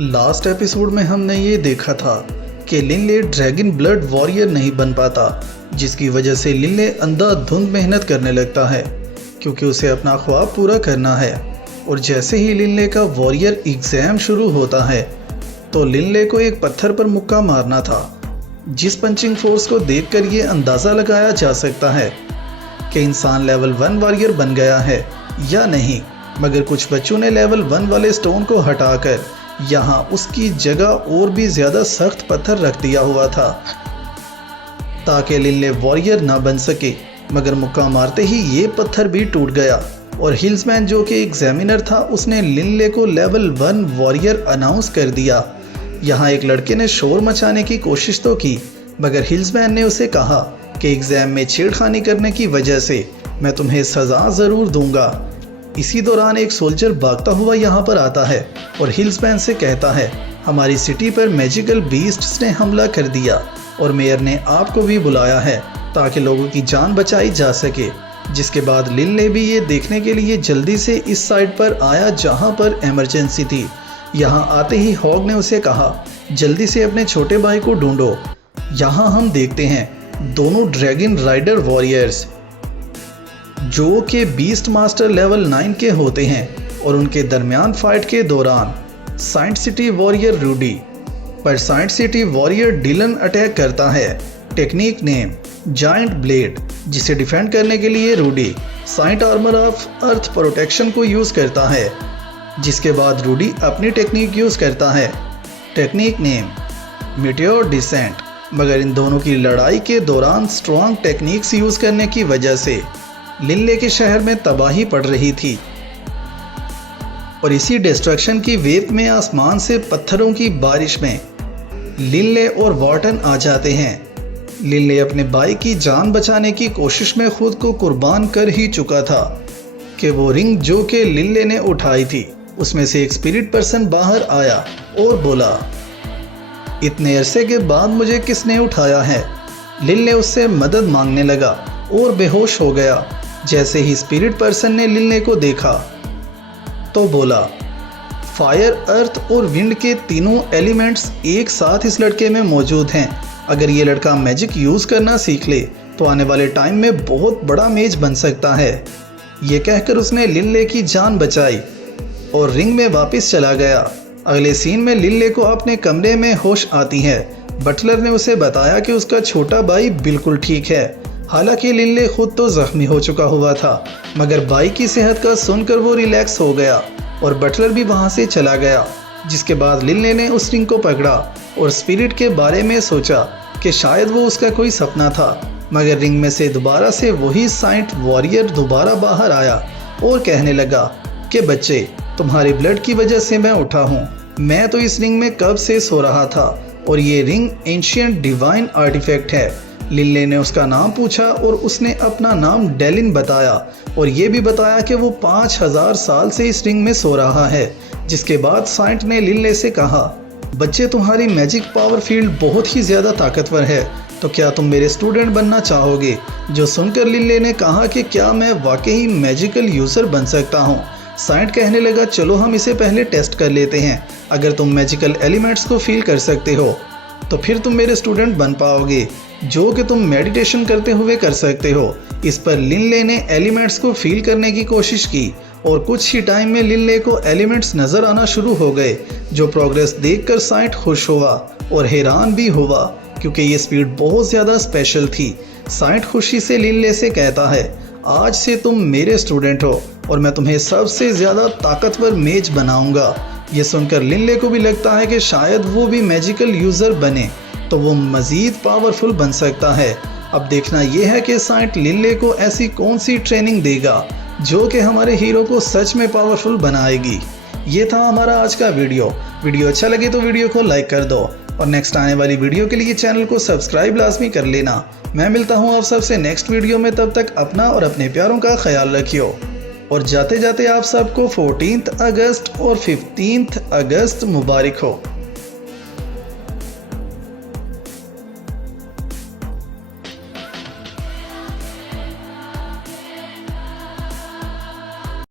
Last episode में हमने ये देखा था कि लिनले ड्रैगन ब्लड वॉरियर नहीं बन पाता, जिसकी वजह से लिनले अंधाधुंध मेहनत करने लगता है क्योंकि उसे अपना ख्वाब पूरा करना है। और जैसे ही लिनले का वॉरियर एग्ज़ाम शुरू होता है तो लिनले को एक पत्थर पर मुक्का मारना था, जिस पंचिंग फोर्स को देखकर ये अंदाज़ा लगाया जा सकता है कि इंसान लेवल 1 वॉरियर बन गया है या नहीं। मगर कुछ बच्चों ने लेवल 1 वाले स्टोन को हटाकर यहाँ उसकी जगह और भी ज़्यादा सख्त पत्थर रख दिया हुआ था ताकि लिनले वॉरियर ना बन सके। मगर मुक्का मारते ही ये पत्थर भी टूट गया और हिल्समैन जो कि एग्जामिनर था उसने लिनले को लेवल 1 वॉरियर अनाउंस कर दिया। यहाँ एक लड़के ने शोर मचाने की कोशिश तो की, मगर हिल्समैन ने उसे कहा कि एग्ज़ाम में छेड़खानी करने की वजह से मैं तुम्हें सज़ा ज़रूर दूंगा। इसी दौरान एक सोल्जर भागता हुआ यहाँ पर आता है और हिल्समैन से कहता है, हमारी सिटी पर मैजिकल बीस्ट्स ने हमला कर दिया और मेयर ने आपको भी बुलाया है ताकि लोगों की जान बचाई जा सके। जिसके बाद लिनले भी ये देखने के लिए जल्दी से इस साइड पर आया जहाँ पर इमरजेंसी थी। यहाँ आते ही हॉग ने उसे कहा, जल्दी से अपने छोटे भाई को ढूंढो। यहाँ हम देखते हैं दोनों ड्रैगन राइडर वॉरियर्स जो कि बीस्ट मास्टर लेवल 9 के होते हैं और उनके दरमियान फाइट के दौरान साइंट सिटी वॉरियर रूडी पर saint city warrior Dylan attack करता है। टेक्निक नेम जायंट ब्लेड, जिसे डिफेंड करने के लिए Rudy saint armour of earth protection को यूज़ करता है। जिसके बाद रूडी अपनी टेक्निक यूज़ करता है, टेक्निक नेम मीटियोर डिसेंट। मगर इन दोनों की लड़ाई के दौरान स्ट्रॉन्ग टेक्निक्स यूज़ करने की वजह से लिनले के शहर में तबाही पड़ रही थी और इसी डिस्ट्रक्शन की वेव में आसमान से पत्थरों की बारिश में लिनले और वॉर्टन आ जाते हैं। लिनले अपने भाई की जान बचाने की कोशिश में खुद को कुर्बान कर ही चुका था कि वो रिंग जो कि लिनले ने उठाई थी उसमें से एक स्पिरिट पर्सन बाहर आया और बोला, इतने अरसे के बाद मुझे किसने उठाया है। लिनले उससे मदद मांगने लगा और बेहोश हो गया। जैसे ही स्पिरिट पर्सन ने लिनले को देखा तो बोला, फायर अर्थ और विंड के तीनों एलिमेंट्स एक साथ इस लड़के में मौजूद हैं। अगर ये लड़का मैजिक यूज़ करना सीख ले तो आने वाले टाइम में बहुत बड़ा मेज बन सकता है। ये कहकर उसने लिनले की जान बचाई और रिंग में वापस चला गया। अगले सीन में लिनले को अपने कमरे में होश आती है। बटलर ने उसे बताया कि उसका छोटा भाई बिल्कुल ठीक है। हालांकि लिनले खुद तो जख्मी हो चुका हुआ था, मगर भाई की सेहत का सुनकर वो रिलैक्स हो गया और बटलर भी वहाँ से चला गया। जिसके बाद लिनले ने उस रिंग को पकड़ा और स्पिरिट के बारे में सोचा कि शायद वो उसका कोई सपना था। मगर रिंग में से दोबारा से वही साइंट वॉरियर दोबारा बाहर आया और कहने लगा कि बच्चे, तुम्हारी ब्लड की वजह से मैं उठा हूँ। मैं तो इस रिंग में कब से सो रहा था और ये रिंग एंशिएंट डिवाइन आर्टिफैक्ट है। लिनले ने उसका नाम पूछा और उसने अपना नाम डेलिन बताया और ये भी बताया कि वो 5000 साल से इस रिंग में सो रहा है। जिसके बाद साइंट ने लिनले से कहा, बच्चे, तुम्हारी मैजिक पावर फील्ड बहुत ही ज़्यादा ताकतवर है, तो क्या तुम मेरे स्टूडेंट बनना चाहोगे। जो सुनकर लिनले ने कहा कि क्या मैं वाकई मैजिकल यूज़र बन सकता हूँ। साइंट कहने लगा, चलो हम इसे पहले टेस्ट कर लेते हैं। अगर तुम मैजिकल एलिमेंट्स को फील कर सकते हो तो फिर तुम मेरे स्टूडेंट बन पाओगे, जो कि तुम मेडिटेशन करते हुए कर सकते हो। इस पर लिनले ने एलिमेंट्स को फील करने की कोशिश की और कुछ ही टाइम में लिनले को एलिमेंट्स नज़र आना शुरू हो गए। जो प्रोग्रेस देखकर साइंट खुश हुआ और हैरान भी हुआ क्योंकि ये स्पीड बहुत ज़्यादा स्पेशल थी। साइंट खुशी से लिनले से कहता है, आज से तुम मेरे स्टूडेंट हो और मैं तुम्हें सबसे ज़्यादा ताकतवर मेज बनाऊंगा। ये सुनकर लिनले को भी लगता है कि शायद वो भी मैजिकल यूज़र बने तो वो मज़ीद पावरफुल बन सकता है। अब देखना यह है कि साइंट लिनले को ऐसी कौन सी ट्रेनिंग देगा जो कि हमारे हीरो को सच में पावरफुल बनाएगी। ये था हमारा आज का वीडियो अच्छा लगे तो वीडियो को लाइक कर दो और नेक्स्ट आने वाली वीडियो के लिए चैनल को सब्सक्राइब लाजमी कर लेना। मैं मिलता हूँ आप सबसे नेक्स्ट वीडियो में, तब तक अपना और अपने प्यारों का ख्याल रखियो। और जाते जाते आप सबको 14 अगस्त और 15 अगस्त मुबारक हो।